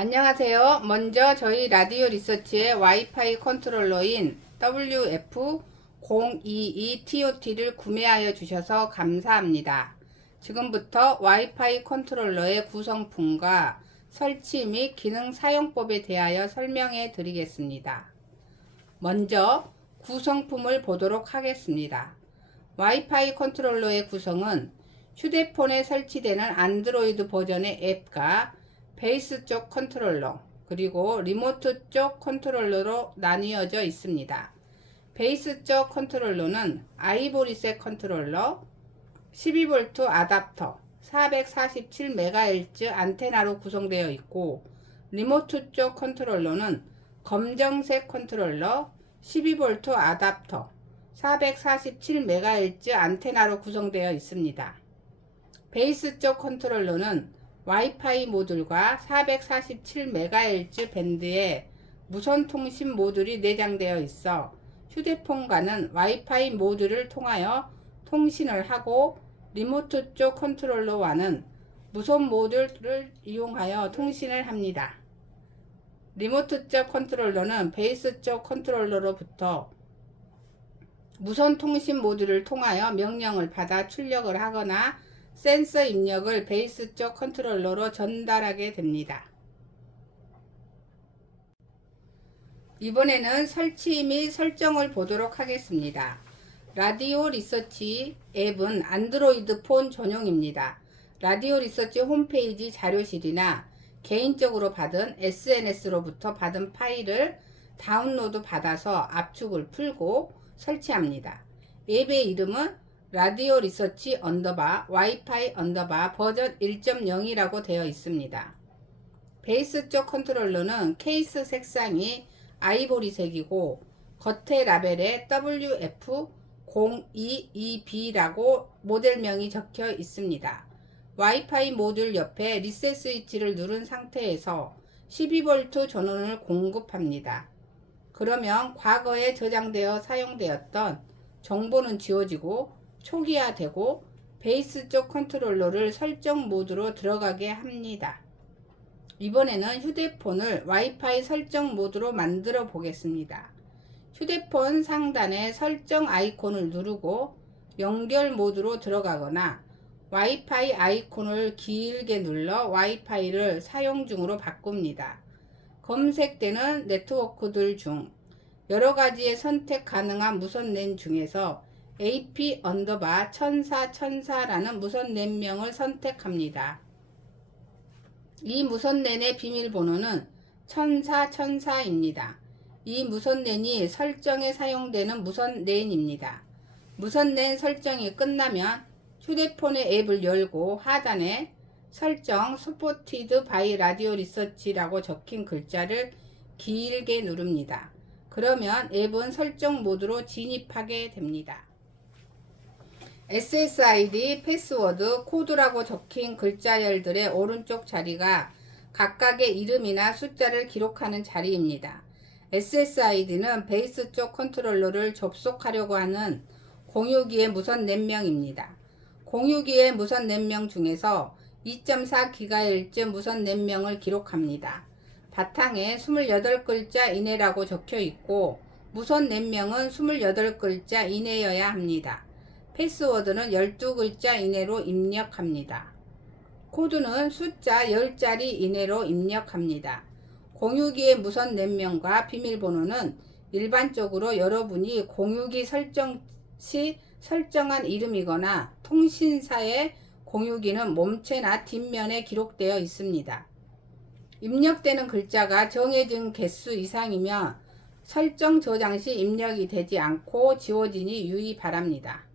안녕하세요. 먼저 저희 라디오 리서치의 와이파이 컨트롤러인 WF022TOT를 구매하여 주셔서 감사합니다. 지금부터 와이파이 컨트롤러의 구성품과 설치 및 기능 사용법에 대하여 설명해 드리겠습니다. 먼저 구성품을 보도록 하겠습니다. 와이파이 컨트롤러의 구성은 휴대폰에 설치되는 안드로이드 버전의 앱과 베이스 쪽 컨트롤러 그리고 리모트 쪽 컨트롤러로 나뉘어져 있습니다. 베이스 쪽 컨트롤러는 아이보리셋 컨트롤러, 12V 아답터, 447MHz 안테나로 구성되어 있고, 리모트 쪽 컨트롤러는 검정색 컨트롤러, 12V 아답터, 447MHz 안테나로 구성되어 있습니다. 베이스 쪽 컨트롤러는 와이파이 모듈과 447MHz 밴드의 무선 통신 모듈이 내장되어 있어 휴대폰과는 와이파이 모듈을 통하여 통신을 하고, 리모트 쪽 컨트롤러와는 무선 모듈을 이용하여 통신을 합니다. 리모트 쪽 컨트롤러는 베이스 쪽 컨트롤러로부터 무선 통신 모듈을 통하여 명령을 받아 출력을 하거나 센서 입력을 베이스 쪽 컨트롤러로 전달하게 됩니다. 이번에는 설치 및 설정을 보도록 하겠습니다. 라디오 리서치 앱은 안드로이드 폰 전용입니다. 라디오 리서치 홈페이지 자료실이나 개인적으로 받은 SNS로부터 받은 파일을 다운로드 받아서 압축을 풀고 설치합니다. 앱의 이름은 라디오 리서치 와이파이 버전 1.0이라고 되어 있습니다. 베이스 쪽 컨트롤러는 케이스 색상이 아이보리색이고 겉에 라벨에 WF022B라고 모델명이 적혀 있습니다. 와이파이 모듈 옆에 리셋 스위치를 누른 상태에서 12V 전원을 공급합니다. 그러면 과거에 저장되어 사용되었던 정보는 지워지고 초기화되고 베이스 쪽 컨트롤러를 설정 모드로 들어가게 합니다. 이번에는 휴대폰을 와이파이 설정 모드로 만들어 보겠습니다. 휴대폰 상단의 설정 아이콘을 누르고 연결 모드로 들어가거나 와이파이 아이콘을 길게 눌러 와이파이를 사용 중으로 바꿉니다. 검색되는 네트워크들 중 여러가지의 선택 가능한 무선 랜 중에서 AP_1004라는 무선 랜명을 선택합니다. 이 무선 랜의 비밀번호는 1004입니다. 이 무선 랜이 설정에 사용되는 무선 랜입니다. 무선 랜 설정이 끝나면 휴대폰의 앱을 열고 하단에 설정 Supported by Radio Research라고 적힌 글자를 길게 누릅니다. 그러면 앱은 설정 모드로 진입하게 됩니다. SSID, 패스워드, 코드라고 적힌 글자열들의 오른쪽 자리가 각각의 이름이나 숫자를 기록하는 자리입니다. SSID는 베이스 쪽 컨트롤러를 접속하려고 하는 공유기의 무선 랜명입니다. 공유기의 무선 랜명 중에서 2.4GHz 무선 랜명을 기록합니다. 바탕에 28글자 이내라고 적혀 있고 무선 랜명은 28글자 이내여야 합니다. 패스워드는 12글자 이내로 입력합니다. 코드는 숫자 10자리 이내로 입력합니다. 공유기의 무선 랜명과 비밀번호는 일반적으로 여러분이 공유기 설정 시 설정한 이름이거나 통신사의 공유기는 몸체나 뒷면에 기록되어 있습니다. 입력되는 글자가 정해진 개수 이상이면 설정 저장 시 입력이 되지 않고 지워지니 유의 바랍니다.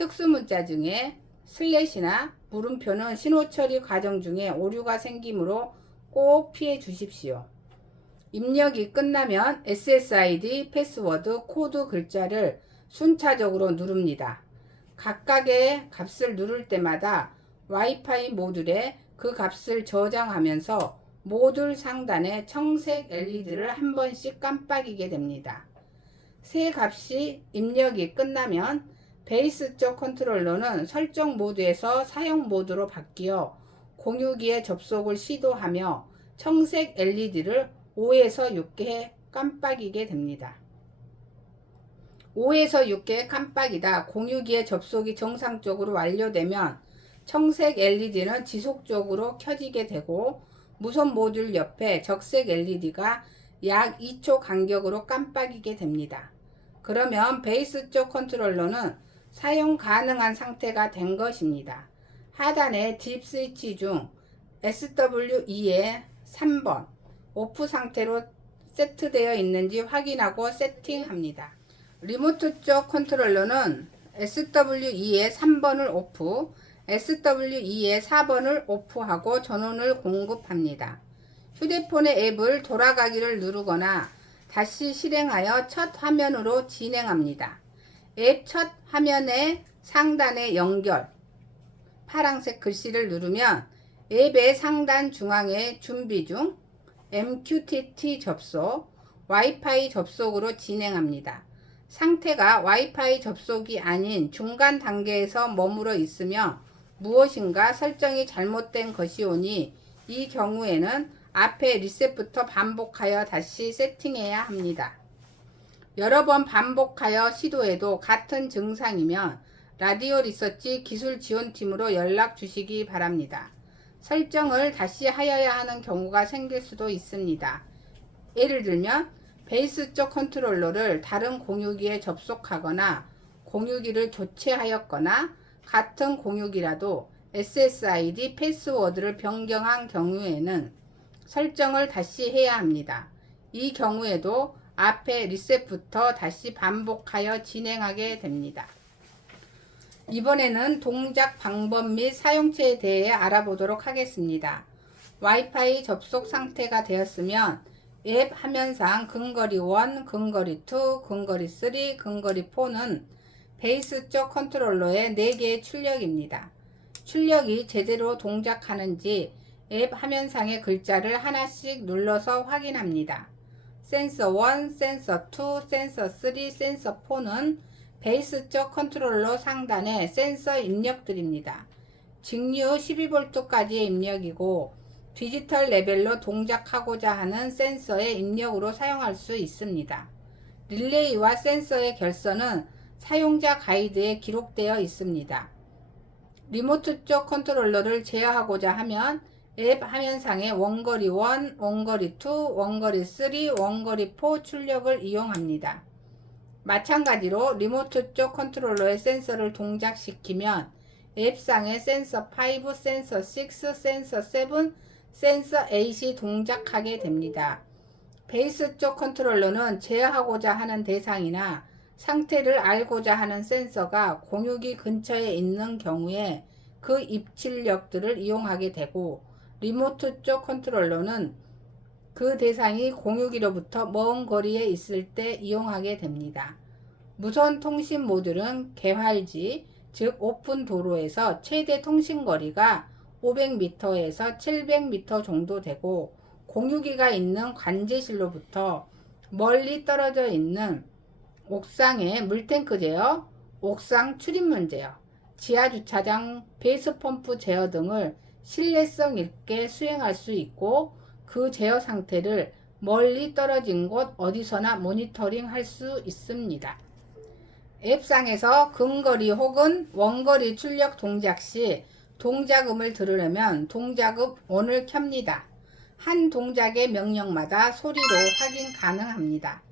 특수문자 중에 슬래시나 물음표는 신호 처리 과정 중에 오류가 생기므로 꼭 피해 주십시오. 입력이 끝나면 SSID, 패스워드, 코드 글자를 순차적으로 누릅니다. 각각의 값을 누를 때마다 와이파이 모듈에 그 값을 저장하면서 모듈 상단에 청색 LED를 한 번씩 깜빡이게 됩니다. 새 값이 입력이 끝나면 베이스 쪽 컨트롤러는 설정 모드에서 사용 모드로 바뀌어 공유기에 접속을 시도하며 청색 LED를 5에서 6개 깜빡이게 됩니다. 5에서 6개 깜빡이다 공유기의 접속이 정상적으로 완료되면 청색 LED는 지속적으로 켜지게 되고 무선 모듈 옆에 적색 LED가 약 2초 간격으로 깜빡이게 됩니다. 그러면 베이스 쪽 컨트롤러는 사용 가능한 상태가 된 것입니다. 하단의 딥 스위치 중 SW2의 3번 오프 상태로 세트되어 있는지 확인하고 세팅합니다. 리모트 쪽 컨트롤러는 SW2의 3번을 오프, SW2의 4번을 오프하고 전원을 공급합니다. 휴대폰의 앱을 돌아가기를 누르거나 다시 실행하여 첫 화면으로 진행합니다. 앱 첫 화면의 상단의 연결 파란색 글씨를 누르면 앱의 상단 중앙에 준비 중 MQTT 접속, 와이파이 접속으로 진행합니다. 상태가 와이파이 접속이 아닌 중간 단계에서 머물러 있으며 무엇인가 설정이 잘못된 것이오니 이 경우에는 앞에 리셋부터 반복하여 다시 세팅해야 합니다. 여러 번 반복하여 시도해도 같은 증상이면 라디오 리서치 기술 지원팀으로 연락 주시기 바랍니다. 설정을 다시 하여야 하는 경우가 생길 수도 있습니다. 예를 들면 베이스 쪽 컨트롤러를 다른 공유기에 접속하거나 공유기를 교체하였거나 같은 공유기라도 SSID 패스워드를 변경한 경우에는 설정을 다시 해야 합니다. 이 경우에도 앞에 리셋부터 다시 반복하여 진행하게 됩니다. 이번에는 동작 방법 및 사용처에 대해 알아보도록 하겠습니다. 와이파이 접속 상태가 되었으면 앱 화면상 근거리 1, 근거리 2, 근거리 3, 근거리 4는 베이스 쪽 컨트롤러의 4개의 출력입니다. 출력이 제대로 동작하는지 앱 화면상의 글자를 하나씩 눌러서 확인합니다. 센서 1, 센서 2, 센서 3, 센서 4는 베이스 쪽 컨트롤러 상단의 센서 입력들입니다. 직류 12V까지의 입력이고 디지털 레벨로 동작하고자 하는 센서의 입력으로 사용할 수 있습니다. 릴레이와 센서의 결선은 사용자 가이드에 기록되어 있습니다. 리모트 쪽 컨트롤러를 제어하고자 하면 앱 화면상의 원거리 1, 원거리 2, 원거리 3, 원거리 4 출력을 이용합니다. 마찬가지로 리모트 쪽 컨트롤러의 센서를 동작시키면 앱상의 센서 5, 센서 6, 센서 7, 센서 8이 동작하게 됩니다. 베이스 쪽 컨트롤러는 제어하고자 하는 대상이나 상태를 알고자 하는 센서가 공유기 근처에 있는 경우에 그 입출력들을 이용하게 되고 리모트 쪽 컨트롤러는 그 대상이 공유기로부터 먼 거리에 있을 때 이용하게 됩니다. 무선 통신 모듈은 개활지, 즉 오픈 도로에서 최대 통신거리가 500m에서 700m 정도 되고 공유기가 있는 관제실로부터 멀리 떨어져 있는 옥상의 물탱크 제어, 옥상 출입문 제어, 지하주차장 베이스펌프 제어 등을 신뢰성 있게 수행할 수 있고 그 제어 상태를 멀리 떨어진 곳 어디서나 모니터링 할 수 있습니다. 앱상에서 근거리 혹은 원거리 출력 동작 시 동작음을 들으려면 동작음 1을 켭니다. 한 동작의 명령마다 소리로 확인 가능합니다.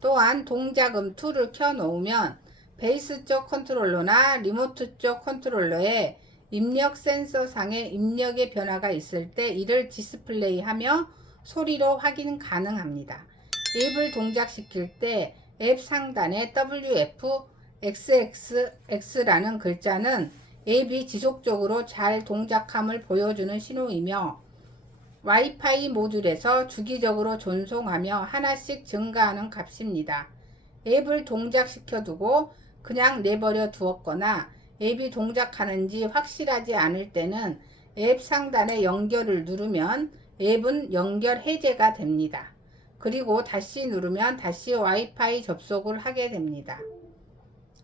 또한 동작음 2를 켜놓으면 베이스 쪽 컨트롤러나 리모트 쪽 컨트롤러에 입력 센서상의 입력의 변화가 있을 때 이를 디스플레이하며 소리로 확인 가능합니다. 앱을 동작시킬 때 앱 상단에 WF, XXX라는 글자는 앱이 지속적으로 잘 동작함을 보여주는 신호이며 와이파이 모듈에서 주기적으로 전송하며 하나씩 증가하는 값입니다. 앱을 동작시켜 두고 그냥 내버려 두었거나 앱이 동작하는지 확실하지 않을 때는 앱 상단의 연결을 누르면 앱은 연결 해제가 됩니다. 그리고 다시 누르면 다시 와이파이 접속을 하게 됩니다.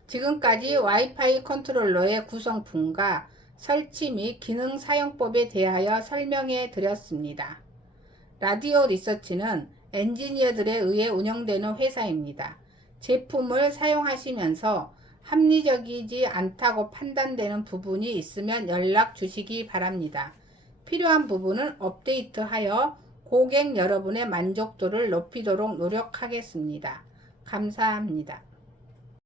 지금까지 와이파이 컨트롤러의 구성품과 설치 및 기능 사용법에 대하여 설명해 드렸습니다. 라디오 리서치는 엔지니어들에 의해 운영되는 회사입니다. 제품을 사용하시면서 합리적이지 않다고 판단되는 부분이 있으면 연락 주시기 바랍니다. 필요한 부분은 업데이트하여 고객 여러분의 만족도를 높이도록 노력하겠습니다. 감사합니다.